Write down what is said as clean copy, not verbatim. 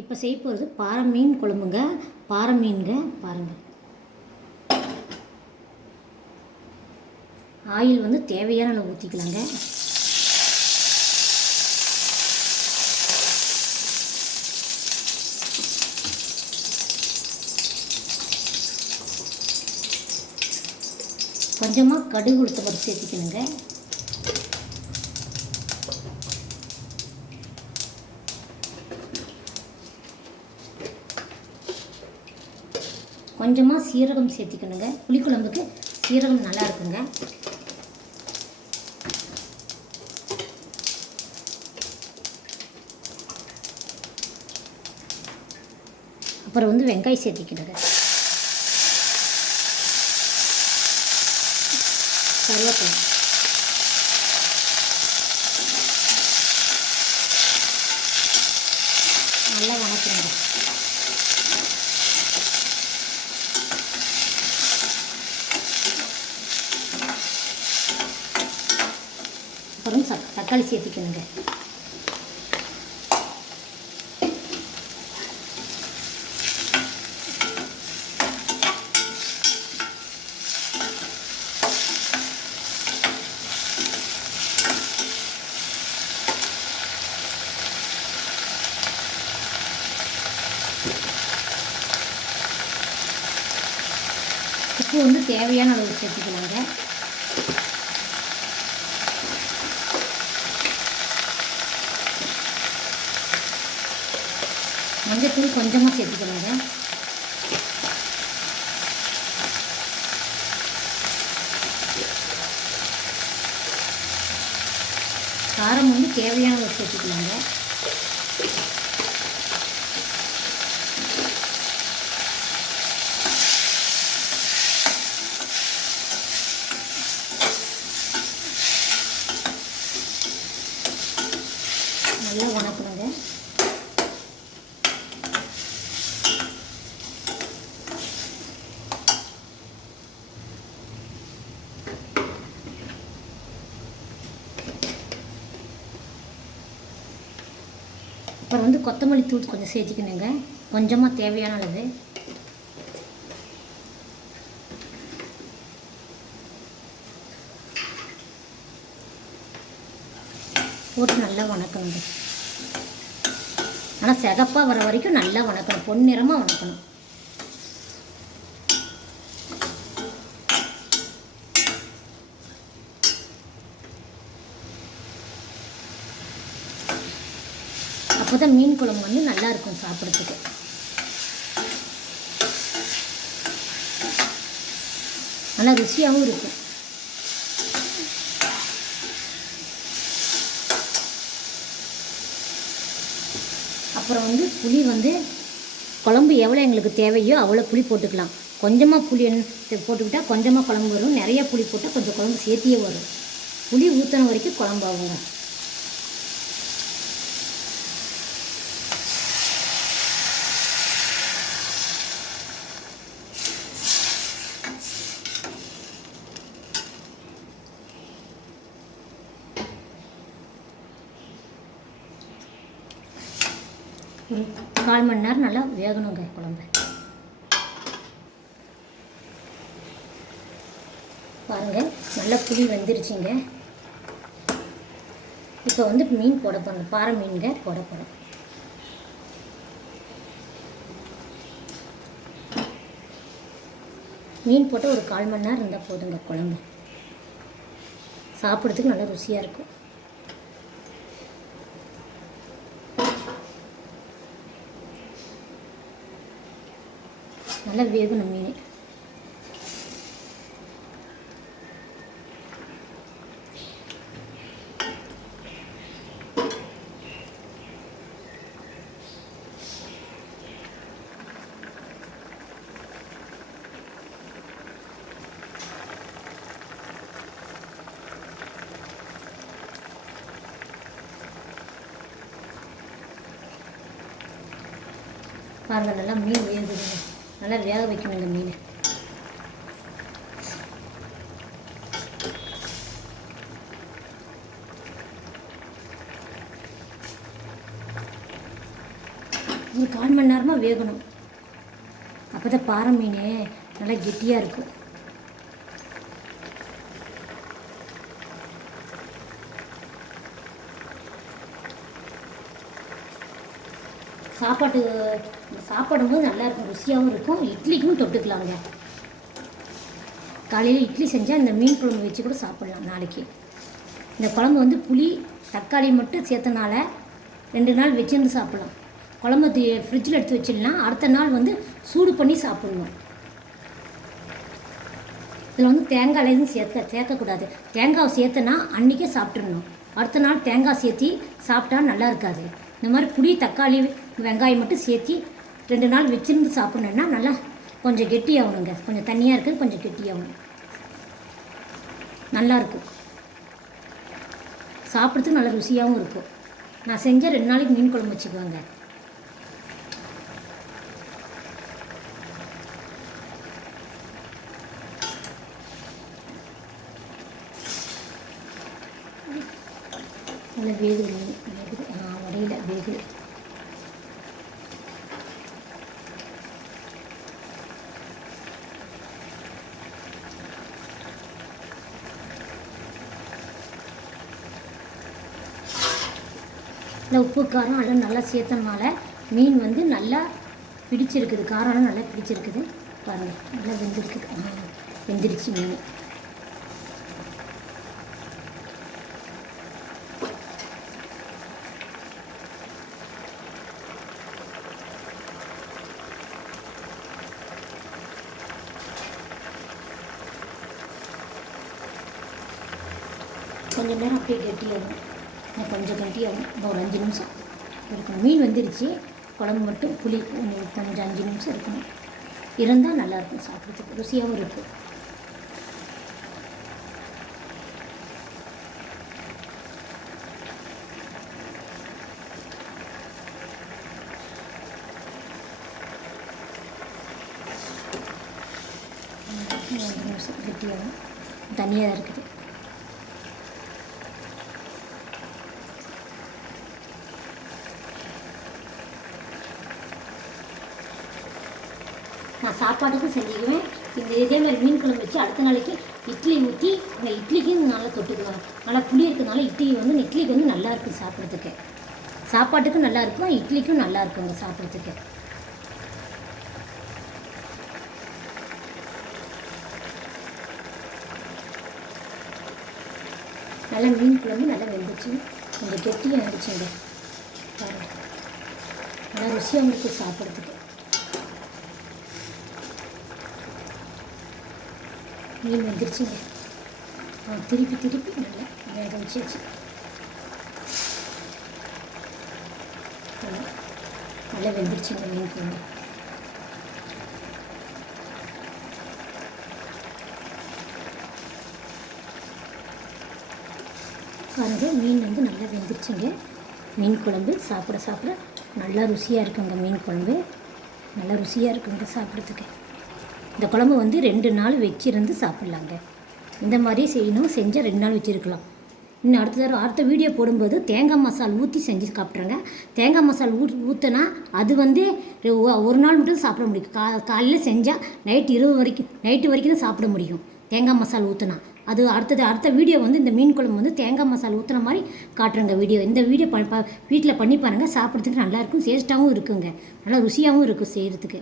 இப்போ செய்ய போகிறது பாறை மீன் குழம்புங்க. பாறை மீனுங்க பாருங்கள். ஆயில் வந்து தேவையான அளவு ஊற்றிக்கலாங்க. கொஞ்சமாக கடுகு உளுத்த பருப்பு சேர்த்திக்கணுங்க. கொஞ்சமாக சீரகம் சேர்த்திக்கணுங்க. புளிக்குழம்புக்கு சீரகம் நல்லா இருக்குங்க. அப்புறம் வந்து வெங்காயம் சேர்த்திக்கணுங்க. கருவேப்பிலை, நல்லா வணக்கணுங்க. அப்புறம் தக்காளி சேர்த்திக்கணுங்க. உப்பு வந்து தேவையான அளவு சேர்த்துக்கலாங்க. மஞ்சத்தூள் கொஞ்சமாக சேர்த்துக்கலாங்க. காரம் வந்து தேவையான அளவு சேர்த்துக்கலாங்க. நல்லா வணக்கணுங்க. அப்புறம் வந்து கொத்தமல்லி தூள் கொஞ்சம் சேர்த்திக்கணுங்க. கொஞ்சமாக தேவையான அளவு. போட்டு நல்லா வணக்கணுங்க. ஆனால் சிகப்பாக வர வரைக்கும் நல்லா வணக்கணும். பொன்னிறமாக வணக்கணும். அப்போ தான் மீன் குழம்பு வந்து நல்லா இருக்கும் சாப்பிட்றதுக்கு. நல்லா ருசியாகவும் இருக்கும். அப்புறம் வந்து புளி வந்து குழம்பு எவ்வளோ எங்களுக்கு தேவையோ அவ்வளோ புளி போட்டுக்கலாம். கொஞ்சமாக புளி போட்டுக்கிட்டால் கொஞ்சமாக குழம்பு வரும். நிறைய புளி போட்டால் கொஞ்சம் குழம்பு சேர்த்தியே வரும். புளி ஊற்றின வரைக்கும் குழம்பு ஆகுங்க. ஒரு 1/4 மணி நேரம் நல்லா வேகணுங்க குழம்பு. பாருங்கள், நல்லா புளி வெந்துருச்சுங்க. இப்போ வந்து மீன் போட போகிறோம். பாறை மீனுங்க போட போகிறோம். மீன் போட்டு ஒரு 1/4 மணி நேரம் இருந்தால் போதுங்க குழம்பு. சாப்பிட்றதுக்கு நல்லா ருசியாக இருக்கும். நல்லா வேகணும் மீன். பாருங்கள், நல்லா மீன் வேகுதுங்க. நல்லா வேக வைக்கணுங்க மீன். ஒரு 1/4 மணி நேரமாக வேகணும். அப்போ தான் பாறை மீன் நல்லா கெட்டியாக இருக்கும். சாப்பாடும்போது நல்லாயிருக்கும், ருசியாகவும் இருக்கும். இட்லிக்கும் தொட்டுக்கலாங்க. காலையில் இட்லி செஞ்சால் இந்த மீன் குழம்பு வச்சு கூட சாப்பிட்லாம் நாளைக்கு. இந்த குழம்பு வந்து புளி தக்காளி மட்டும் சேர்த்தனால 2 நாள் வச்சுருந்து சாப்பிட்லாம். குழம்பு ஃப்ரிட்ஜில் எடுத்து வச்சிடலாம். அடுத்த நாள் வந்து சூடு பண்ணி சாப்பிட்ணும். இதில் வந்து தேங்காய் எதுவும் சேர்க்கக்கூடாது. தேங்காய் சேர்த்தனா அன்றைக்கே சாப்பிட்றணும். அடுத்த நாள் தேங்காய் சேர்த்தி சாப்பிட்டா நல்லா இருக்காது. இந்த மாதிரி புளி தக்காளி வெங்காயம் மட்டும் சேர்த்தி 2 நாள் வச்சுருந்து சாப்பிட்ணுன்னா நல்லா கொஞ்சம் கெட்டியாகணுங்க. கொஞ்சம் தண்ணியாக இருக்குது, கொஞ்சம் கெட்டியாகணும், நல்லாயிருக்கும். சாப்பிட்றதுக்கு நல்லா ருசியாகவும் இருக்கும். நான் செஞ்ச 2 நாளைக்கு மீன் குழம்பு வச்சுக்குவேங்க. நல்லா வேகுது உடையில வேகுது. இல்லை உப்பு காரம் எல்லாம் நல்லா சேர்த்தனால மீன் வந்து நல்லா பிடிச்சிருக்குது. காரம்லாம் நல்லா பிடிச்சிருக்குது. பாருங்கள், நல்லா வெந்திருக்குது. வெந்திருச்சு மீன். கொஞ்சம் நேரம் அப்படியே கெட்டியாகும். கொஞ்சம் கெட்டியாகும். ஒரு 5 நிமிஷம் இருக்கணும். மீன் வந்துடுச்சு. குழம்பு மட்டும் புளி கொஞ்சம் 5 நிமிஷம் இருக்கணும். இருந்தால் நல்லாயிருக்கும், சாப்பிட்றதுக்கு ருசியாகவும் இருக்குது. ஒரு 5 நிமிஷம் கெட்டியாகும். தனியாக தான் இருக்குது. நான் சாப்பாட்டுக்கும் செஞ்சுக்குவேன். இதே மாதிரி மீன் குழம்பு வச்சு அடுத்த நாளைக்கு இட்லி ஊற்றி அந்த இட்லிக்கும் நல்லா தொட்டுக்குவேன். நல்லா புளி இருக்கிறதுனால இட்லி வந்து இட்லிக்கு வந்து நல்லாயிருக்கும் சாப்பிட்றதுக்கு. சாப்பாட்டுக்கும் நல்லாயிருக்கும், இட்லிக்கும் நல்லா இருக்குங்க சாப்பிட்றதுக்கு. நல்லா மீன் குழம்பு நல்லா வெந்துச்சு. கொஞ்சம் கெட்டியாக இருந்துச்சுங்க. பாருங்கள், நல்லா ருசியாக இருக்குது சாப்பிட்றதுக்கு. மீன் வந்துருச்சுங்க. திருப்பி நல்லா வேக வச்சு நல்லா வெந்துருச்சுங்க மீன் குழம்பு. பாருங்க, மீன் வந்து நல்லா வெந்துருச்சுங்க. மீன் குழம்பு சாப்பிட நல்லா ருசியாக இருக்குங்க. மீன் குழம்பு நல்லா ருசியாக இருக்குங்க சாப்பிட்றதுக்கு. இந்த குழம்பு வந்து 2 நாள் வச்சிருந்து சாப்பிட்லாங்க. இந்த மாதிரி செய்யணும். செஞ்சால் 2 நாள் வச்சுருக்கலாம். இன்னும் அடுத்த வீடியோ போடும்போது தேங்காய் மசால் ஊற்றி செஞ்சு சாப்பிட்றேங்க. தேங்காய் மசால் ஊற்றினா அது வந்து ஒரு நாள் மட்டும் சாப்பிட முடியும். காலையில் செஞ்சால் நைட்டு வரைக்கும் தான் சாப்பிட முடியும். தேங்காய் மசால் ஊற்றினா அது அடுத்த வீடியோ வந்து இந்த மீன் குழம்பு வந்து தேங்காய் மசால் ஊற்றுன மாதிரி காட்டுறேங்க வீடியோ. இந்த வீடியோ வீட்டில் பண்ணி பாருங்கள். சாப்பிட்றதுக்கு நல்லாயிருக்கும், டேஸ்ட்டாகவும் இருக்குங்க. நல்லா ருசியாகவும் இருக்கும் செய்கிறதுக்கு.